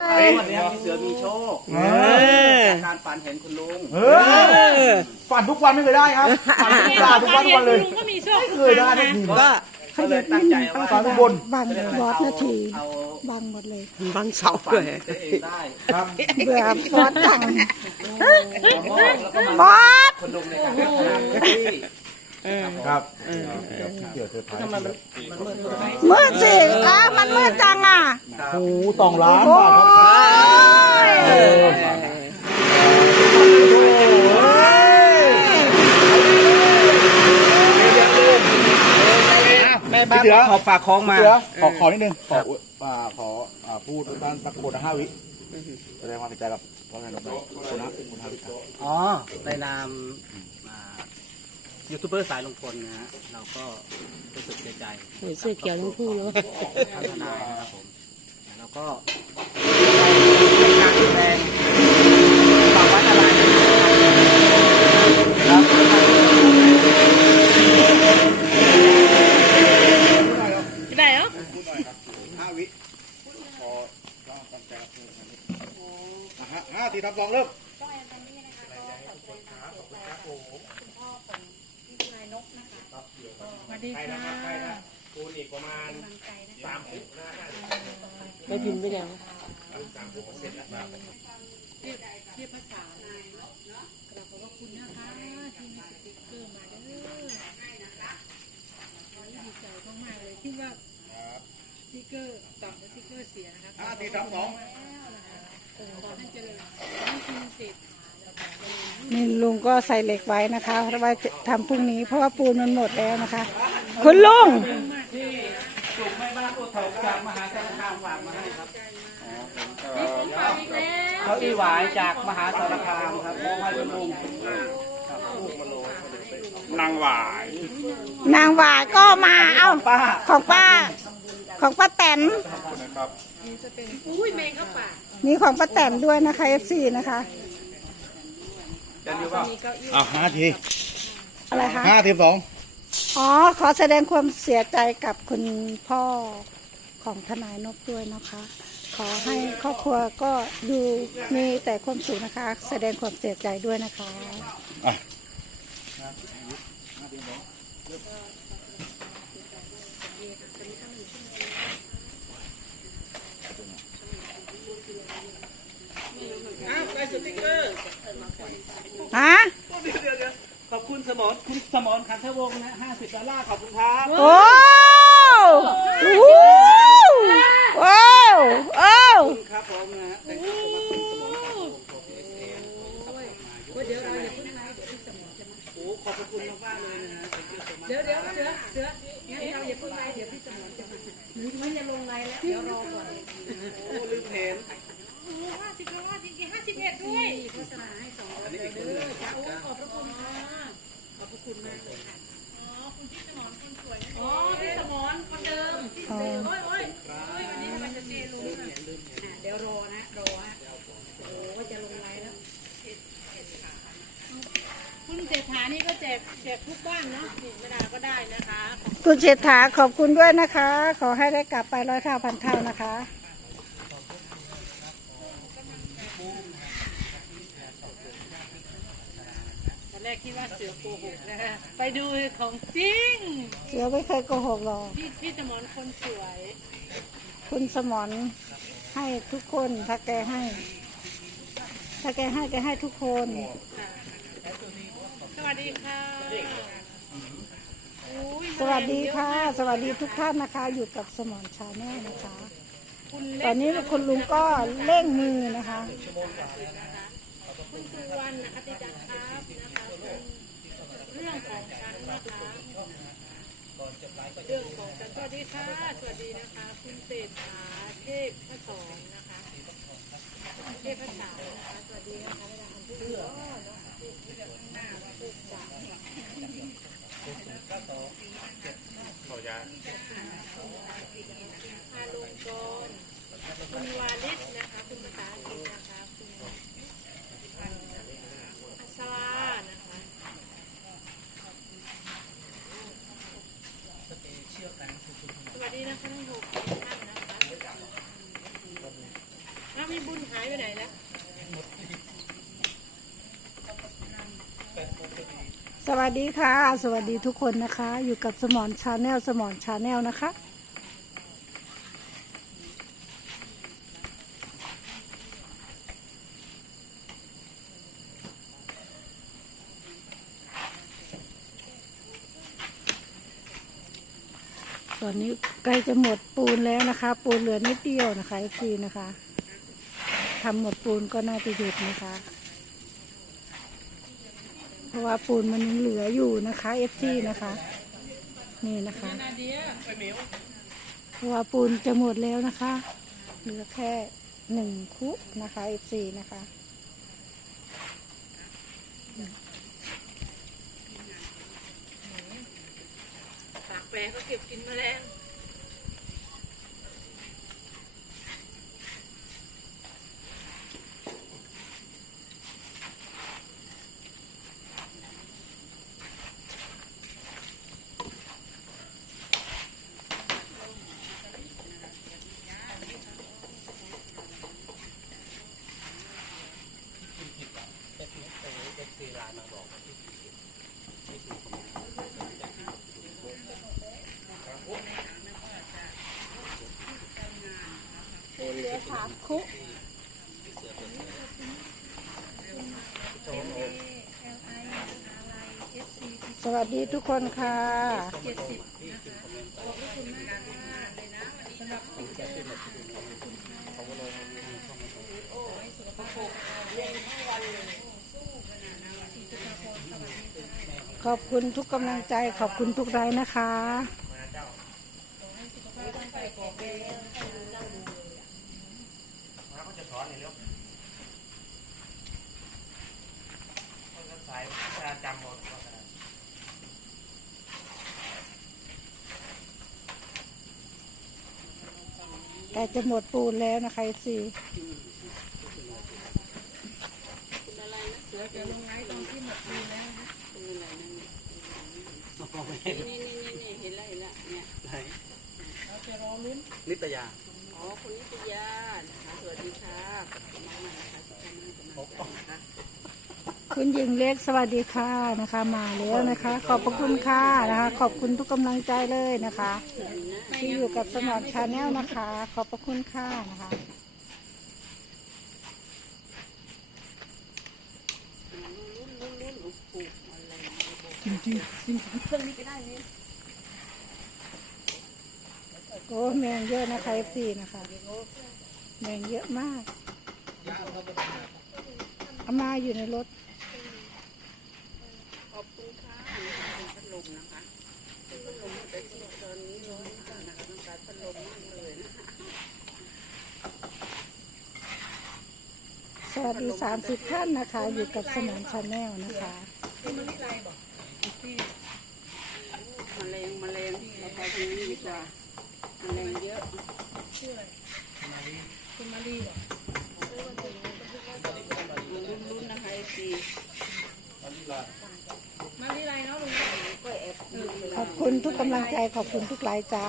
วันนี้พี่เสือมีโชคเออจากการฝันเห็นคุณลุงเออฝันทุกวันไม่เคยได้ครับฝันทุกวันทุกวันทุกวันเลยลุงก็มีโชคไม่เคยได้ได้ทีก็ก็เลยตั้งใจว่าฝันทุกบนบางบอสนาทีเอาบางหมดเลยบางเสาฝันด้วยตัวเองได้ครับเบื่อบอสจังแล้วก็แล้วก็บมาอสคนลุงในการทำงานที่ ครับเดี๋ยวเดี๋ยวเธอพายมืดสิอ้าวมันมืดจังอะ โอ้โหสองล้านโอ้บาทครับยแม่บ้านขอฝากของมาเสือขอขอนิดนึงขออ่าขออ่าพูดด้านสักคนละห้าวิแสดงความเสียใจกับพ่อแม่น้องไปคุณนะคุณห้าวิครับ อ๋อในนามอ่า ยูทูบเบอร์สายลงพลนะฮะเราก็รู้สึกเสียใจใส่เสื้อเขียวทั้งคู่เลยท่านทนายนะครับผมแล้วก็เป็นการแสดงฝากไว้อะไรครับ ได้เหรอ ห้าวิขอต้องตั้งใจรับห้าห้าทีทำสองเริ่ม สวัสดีค่ะไม่พิมพ์ไปแล้วเทียบภาษาเราขอบคุณนะคะที่มีสติ๊กเกอร์มาเด้อดีใจมากๆเลยคิดว่าสติ๊กเกอร์ต่ำและสติ๊กเกอร์เสียนะคะห้าทีสองขอให้เจริญให้คุณเสร็จ นี่ลุงก็ใส่เหล็กไว้นะคะเพราะว่าจะทำพรุ่งนี้เพราะว่าปูนมันหมดแล้วนะคะ คุณลุงกลุ่มแม่บ้านโอทกจากมหาสารคามฝากมาให้ครับฝากอีกแล้วเขาอีหวายจากมหาสารคามครับมอบให้คุณลุงนางหวาย นางหวายก็มาเอ้าป้าของป้า ของป้าแตนอุ้ยแมงเข้าปากมีของป้าแตนด้วยนะคะ FC นะคะ จะเรียกว่าอะห้าทีอะไรคะ ห้าทีสองอ๋อ ขอแสดงความเสียใจกับคุณพ่อของทนายนกด้วยนะคะ ขอให้ครอบครัวก็ดูมีแต่ความสุขนะคะ แสดงความเสียใจด้วยนะคะ อะได้สติ๊กเกอร์ ฮะเดี๋ยวเดี๋ยวเดี๋ยวขอบคุณสมรคุณสมรคันทวงศ์นะห้าสิบดอลลาร์ขอบคุณครับโอ้โอ้โอ้โอ้ ขอบคุณครับผมนะฮะ นี่ก็แจกแจกทุกบ้านเนาะนี่เวลาก็ได้นะคะคุณเศรษฐาขอบคุณด้วยนะคะ ขอให้ได้กลับไปร้อยเท่าพันเท่านะคะ ตอนแรกคิดว่าเสือโกหกนะคะไปดูของจริง เสือไม่เคยโกหกหรอกพี่พี่สมรคนสวย คุณสมรให้ทุกคนถ้าแกให้ ถ้าแกให้แกให้ทุกคนสวัสดี ค่ะอุ๊ยสวัสดีค่ะ สวัสดีทุกท่านนะคะ อยู่กับสมรชาแนลนะคะ คุณตเล็อกนนี้คุณลุงก็เร่งมือนะคะ คุณสุวรรณนะคะติจักรครับนะคะคุณเรื่องของฉันนะคะเรื่องของฉันสวัสดีค่ะ สวัสดีนะคะ คุณเศรษฐาเทพพระสอนนะคะ เทพพระสาวนะคะสวัสดีนะคะเวลาอ่านชื่อก็เนาะ เทพหน้าเทพสาวอาลงกรคุณวาลิศนะคะ คุณภาษาอังกฤษนะคะคุณอัศรานะคะสวัสดีนะคะทั้งหกท่านนะคะอะมีพี่บุญหายไปไหนแล้ว สวัสดีค่ะ สวัสดีทุกคนนะคะ อยู่กับสมอนชาแนลสมอนชาแนลนะคะ ตอนนี้ใกล้จะหมดปูนแล้วนะคะ ปูนเหลือนิดเดียวนะคะทีนะคะทำหมดปูนก็น่าจะหยุดนะคะ เพราะว่าปูนมันยังเหลืออยู่นะคะเอฟซีนะคะ นี่นะคะเดียเพราะว่าปูนจะหมดแล้วนะคะ เหลือแค่หนึ่งคุนะคะเอฟซีนะคะปากแปรเขาเก็บกินแมลง เหลือสาคุสวัสดีทุกคนค่ะ ขอบคุณทุกกำลังใจ ขอบคุณทุกไลน์นะคะมาก็จะถอนนี่แล้วสายจะจำหมดว่าขนาดใกจะหมดปูนแล้วนะคะซีเสือจะลงไลฟ์ตอนที่หมดปีแล้วนะ นี่นี่นี่นี่เห็นแล้วเห็นแล้วเนี่ยเราจะรอลุ้นนิตยาอ๋อคุณนิตยานะคะสวัสดีค่ะขอบคุณมากๆนะคะที่ทำให้กำลังใจนะคะคุณหญิงเล็กสวัสดีค่ะนะคะ มาแล้วนะคะ ขอบพระคุณค่ะนะคะ ขอบคุณทุกกำลังใจเลยนะคะ ที่อยู่กับสมอนชาแนลนะคะ ขอบพระคุณค่ะนะคะ รุ่นรุ่นรุ่นอุปูอะไรินจริงกินเพิ่มนี้ก็ได้นี่โอ้แมงเยอะนะคะเอฟซีนะคะแมงเยอะมาก เอามาอยู่ในรถ ขอบคุณค่ะนะคะเป็นพัดลมนะคะเป็นพัดลมแต่ที่ตอนนี้ร้อนมากนะคะต้องการพัดลมมากเลยนะคะสวัสดีสามสิบท่านนะคะ อยู่กับสมอนชาแนลนะคะที่มันนี่ไรบอก แมลงแมลงเราไปทางนี้ดีกว่าแมลงเยอะชื่ออะไรคุณมารีบอรุ่นรุ่นนะคะไอซีมารีไรเนาะลุงก็แอบขอบคุณทุกกำลังใจขอบคุณทุกไลน์จ้า